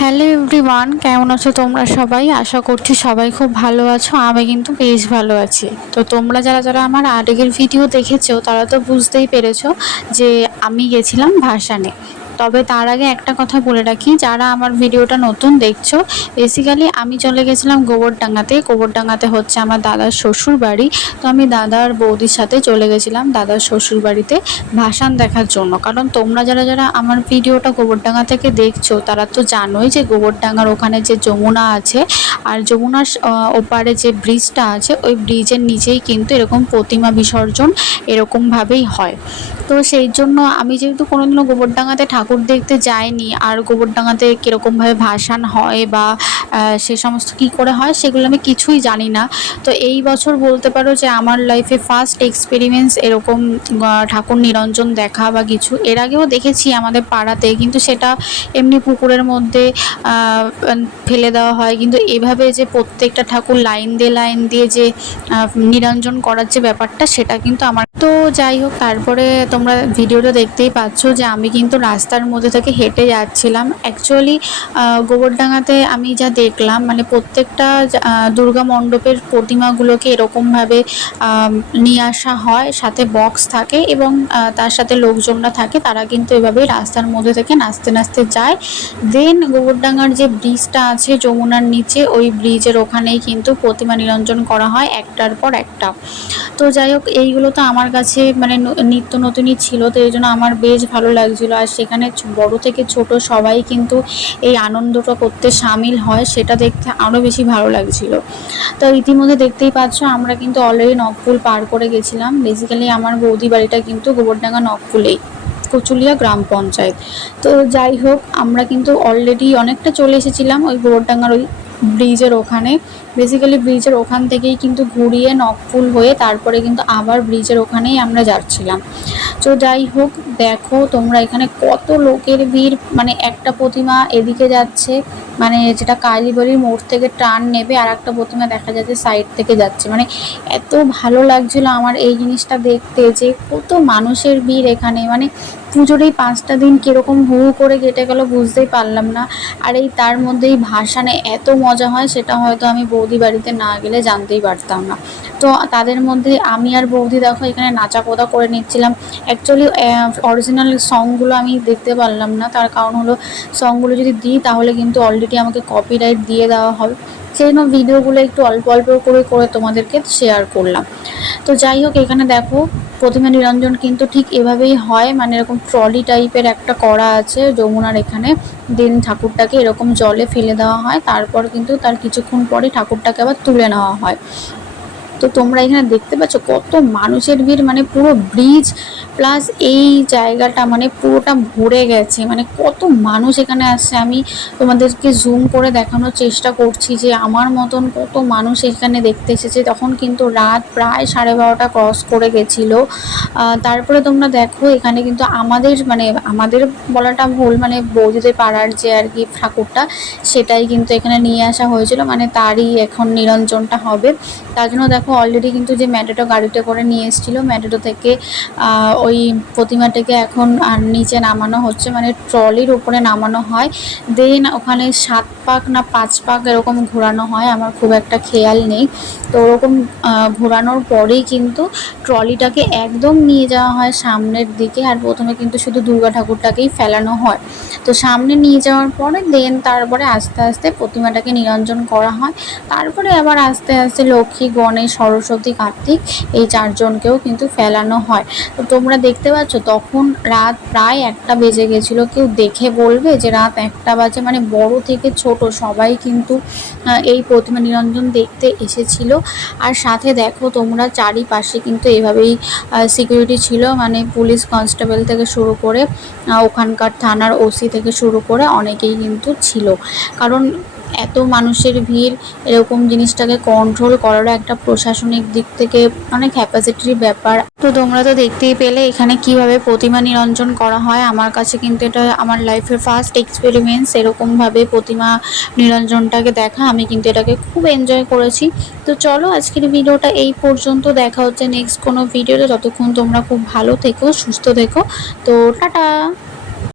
Hello everyone, কেমন আছো তোমরা সবাই? আশা করছি সবাই খুব ভালো আছো। আমি কিন্তু বেশ ভালো আছি। তো তোমরা যারা যারা আমার আগের ভিডিও দেখেছো তারা তো বুঝতেই পেরেছো যে আমি গেছিলাম ভাসানে। তবে তার আগে একটা কথা বলে রাখি, যারা আমার ভিডিওটা নতুন দেখছো, বেসিক্যালি আমি চলে গেছিলাম গোবরডাঙ্গাতে। গোবরডাঙ্গাতে হচ্ছে আমার দাদার শ্বশুর বাড়ি। তো আমি দাদার বৌদির সাথে চলে গেছিলাম দাদার শ্বশুর বাড়িতে ভাসান দেখার জন্য। কারণ তোমরা যারা যারা আমার ভিডিওটা গোবরডাঙ্গা থেকে দেখছো তারা তো জানোই যে গোবরডাঙ্গার ওখানে যে যমুনা আছে, আর যমুনার ওপারে যে ব্রিজটা আছে, ওই ব্রিজের নিচেই কিন্তু এরকম প্রতিমা বিসর্জন এরকমভাবেই হয়। তো সেই জন্য আমি যেহেতু কোনোদিনও গোবরডাঙ্গাতে ঠাকুর দেখতে যাইনি, আর গোবরডাঙ্গাতে কীরকমভাবে ভাসান হয় বা সে সমস্ত কী করে হয় সেগুলো আমি কিছুই জানি না। তো এই বছর বলতে পারো যে আমার লাইফে ফার্স্ট এক্সপেরিমেন্টস এরকম ঠাকুর নিরঞ্জন দেখা বা কিছু। এর আগেও দেখেছি আমাদের পাড়াতে, কিন্তু সেটা এমনি পুকুরের মধ্যে ফেলে দেওয়া হয়। কিন্তু এভাবে যে প্রত্যেকটা ঠাকুর লাইন দিয়ে যে নিরঞ্জন করার যে ব্যাপারটা, সেটা কিন্তু আমার। তো যাই হোক, তারপরে তোমরা ভিডিওটা দেখতেই পাচ্ছ যে আমি কিন্তু রাস্তার মধ্যে থেকে হেঁটে যাচ্ছিলাম। অ্যাকচুয়ালি গোবরডাঙ্গাতে আমি যা দেখলাম, মানে প্রত্যেকটা দুর্গা মণ্ডপের প্রতিমাগুলোকে এরকমভাবে নিয়ে আসা হয়, সাথে বক্স থাকে এবং তার সাথে লোকজনরা থাকে, তারা কিন্তু এভাবেই রাস্তার মধ্যে থেকে নাচতে নাচতে যায়। দেন গোবরডাঙ্গার যে ব্রিজটা আছে যমুনার নিচে, ওই ব্রিজের ওখানেই কিন্তু প্রতিমা নিরঞ্জন করা হয় একটার পর একটা। তো যাই হোক, এইগুলো তো আমার কাছে মানে নিত্য নতুনই ছিল, তো এই জন্য আমার বেশ ভালো লাগছিলো। আর সেখানে বড় থেকে ছোট সবাই কিন্তু এই আনন্দটা করতে সামিল হয়, সেটা দেখতে আরও বেশি ভালো লাগছিল। তো ইতিমধ্যে দেখতেই পাচ্ছ আমরা কিন্তু অলরেডি নককুল পার করে গেছিলাম। বেসিক্যালি আমার বৌদি বাড়িটা কিন্তু গোবরডাঙ্গা নককুলেই, কচুলিয়া গ্রাম পঞ্চায়েত। তো যাই হোক, আমরা কিন্তু অলরেডি অনেকটা চলে এসেছিলাম ওই গোবরডাঙ্গার ওই ব্রিজের ওখানে। বেসিক্যালি ব্রিজের ওখান থেকেই কিন্তু ঘুরিয়ে নককুল হয়ে তারপরে কিন্তু আবার ব্রিজের ওখানেই আমরা যাচ্ছিলাম। তো যাই হোক, দেখো তোমরা এখানে কত লোকের ভিড়। মানে একটা প্রতিমা এদিকে যাচ্ছে, মানে যেটা কালীবাড়ির মোড় থেকে টার্ন নেবে, আর একটা প্রতিমা দেখা যাচ্ছে সাইড থেকে যাচ্ছে। মানে এত ভালো লাগছিল আমার এই জিনিসটা দেখতে, যে কত মানুষের ভিড় এখানে। মানে পুজোর এই 5টা দিন কীরকম হু হু করে কেটে গেল বুঝতেই পারলাম না। আর এই তার মধ্যেই ভাসানে এত মজা হয়, সেটা হয়তো আমি বৌদি বাড়িতে না গেলে জানতেই পারতাম না। তো তাদের মধ্যে আমি আর বৌদি দেখো এখানে নাচাকোদা করে নিচ্ছিলাম। অ্যাকচুয়ালি অরিজিনাল সংগুলো আমি দেখতে পারলাম না, তার কারণ হলো সংগুলো যদি দিই তাহলে কিন্তু অলরেডি আমাকে কপিরাইট দিয়ে দেওয়া হবে। সেই জন্য ভিডিওগুলো একটু অল্প অল্প করে তোমাদেরকে শেয়ার করলাম। তো যাই হোক, এখানে দেখো প্রতিমা নিরঞ্জন কিন্তু ঠিক এভাবেই হয়, মানে এরকম ট্রলি টাইপের একটা করা আছে যমুনার এখানে। দেন ঠাকুরটাকে এরকম জলে ফেলে দেওয়া হয়, তারপর কিন্তু তার কিছুক্ষণ পরে ঠাকুরটাকে আবার তুলে নেওয়া হয়। তো তোমরা এখানে দেখতে পাচ্ছ কত মানুষের ভিড়, মানে পুরো ব্রিজ প্লাস এই জায়গাটা মানে পুরোটা ভরে গেছে। মানে কত মানুষ এখানে আসছে, আমি তোমাদেরকে জুম করে দেখানোর চেষ্টা করছি যে আমার মতন কত মানুষ এখানে দেখতে এসেছে। তখন কিন্তু রাত প্রায় 12:30 ক্রস করে গেছিলো। তারপরে তোমরা দেখো এখানে কিন্তু আমাদের বলাটা ভুল, মানে বৌদিদের পাড়ার যে আর কি ঠাকুরটা, সেটাই কিন্তু এখানে নিয়ে আসা হয়েছিল, মানে তারই এখন নিরঞ্জনটা হবে। তার জন্য দেখো অলরেডি কিন্তু যে ম্যাটেটো গাড়িতে করে নিয়ে এসেছিলো, ম্যাটেটো থেকে ওই প্রতিমাটাকে এখন নিচে নামানো হচ্ছে, মানে ট্রলির উপরে নামানো হয়। দেন ওখানে 7 পাক না 5 পাক এরকম ঘোরানো হয়, আমার খুব একটা খেয়াল নেই। তো ওরকম ঘোরানোর পরেই কিন্তু ট্রলিটাকে একদম নিয়ে যাওয়া হয় সামনের দিকে, আর প্রথমে কিন্তু শুধু দুর্গা ঠাকুরটাকেই ফেলানো হয়। তো সামনে নিয়ে যাওয়ার পরে দেন তারপরে আস্তে আস্তে প্রতিমাটাকে নিরঞ্জন করা হয়। তারপরে আবার আস্তে আস্তে লক্ষ্মী, গণেশ, সরস্বতী, কার্তিক এই 4জনকেও কিন্তু ফেলানো হয়। তো তোমরা দেখতে পাচ্ছ তখন রাত প্রায় 1টা বেজে গেছিলো। কেউ দেখে বলবে যে রাত 1টা বাজে? মানে বড় থেকে ছোট সবাই কিন্তু এই প্রতিমা নিরঞ্জন দেখতে এসেছিল। আর সাথে দেখো তোমরা চারিপাশে কিন্তু এভাবেই সিকিউরিটি ছিল, মানে পুলিশ কনস্টেবল থেকে শুরু করে ওখানকার থানার ওসি থেকে শুরু করে অনেকেই কিন্তু ছিল। কারণ এত মানুষের ভিড়, এরকম জিনিসটাকে কন্ট্রোল করারও একটা প্রশাসনিক দিক থেকে অনেক ক্যাপাসিটির ব্যাপার। তো তোমরা তো দেখতেই পেলে এখানে কিভাবে প্রতিমা নিরঞ্জন করা হয়। আমার কাছে কিন্তু এটা আমার লাইফের ফার্স্ট এক্সপেরিমেন্টস, এরকমভাবে প্রতিমা নিরঞ্জনটাকে দেখা। আমি কিন্তু এটাকে খুব এনজয় করেছি। তো চলো আজকের ভিডিওটা এই পর্যন্ত, দেখা হচ্ছে নেক্সট কোনো ভিডিওতে। ততক্ষণ তোমরা খুব ভালো থেকো, সুস্থ থেকো। তো টাটা।